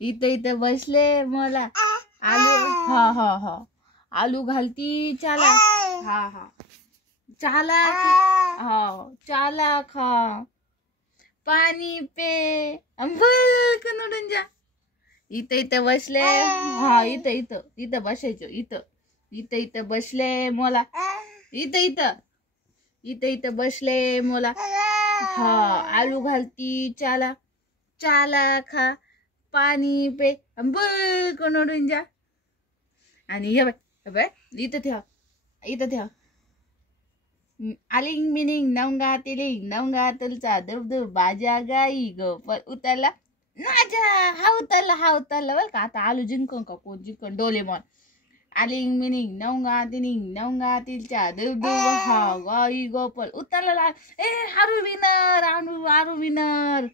इथं इथं बसले मला आलू हा हा हा आलू घालती चाला हा हा चाला हा चाला खा पाणी पे अंबल कनोडून जा इथं इथं बसले हा इथं इथं इथं बसायचं इथं इथं इथं बसले मला इथं इथं इथं इथं बसले मला हा आलू घालती चाला चाला खा पाणी पे अंबल कनोडून जा आणि हे बाय इथं ठेवा इथं ठेवा आलिंग मिनिंग नवंगा तिलिंग नवंगा तुलचा दुबदुब बाजा गाई ग पण उतरला नाजा हा उतरला बरं का आता आलू जिंकन का कोण जिंकन डोलेमॉन आलिंग मिनिंग नवंगा तिलिंग नवंगा तिलचा दुबदुब हा गाई गोपल उतरला ए हारू विनर आरू विनर